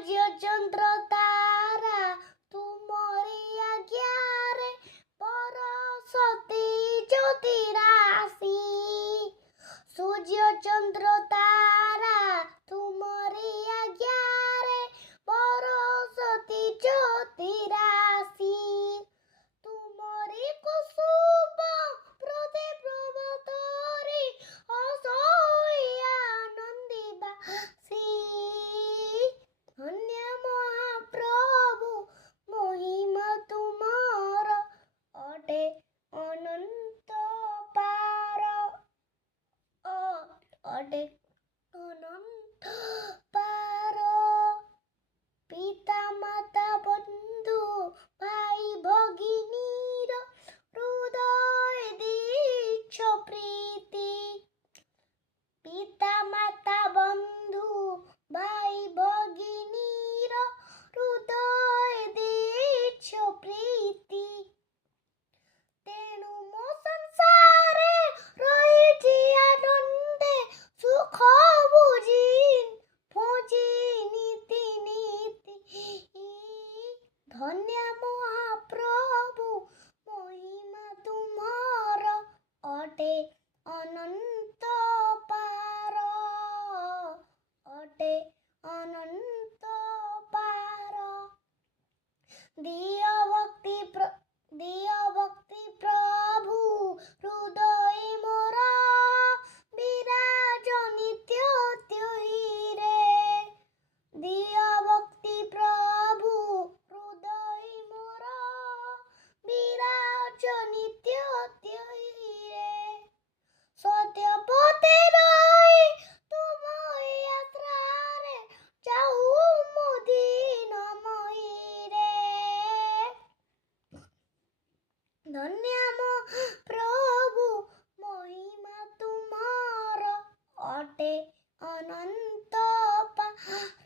सूर्य चंद्र तारा तुमरी आज्ञारे परसती ज्योति राशि। सूर्य चंद्र तारा तुमरी आज्ञारे परसती ज्योति राशि। तुमरी कुसुम प्रदीप प्रभातरी असोई आनंदीबासी। धन्य महाप्रभु महिमा तुमार अटे अनंत पार। अटे अनंत पार। पिता माता बंधु भाई भगिनीर हृदय दीक्ष प्रीति। पिता माता बंधु भाई भगिनीर हृदय दीक्ष प्रीति। तेणु मो संसारे रहिछि आनंदे सुख बुझिन खोजी नीति नीति। धन्य महाप्रभु महिमा तुम्हार अटे अनंत पार। अटे अनंत पार। दिय भक्ति प्रभु हृदय मोरा विराज नित्य त्योहिरे। दिय भक्ति प्रभु हृदय मोरा विराज नित्य त्योहिरे। सत्य पथे रही तुमरी आश्रारे जाऊ मुदीन महीरे। धन्य प्रभु महिमा तुम्हार अटे अनंत पार।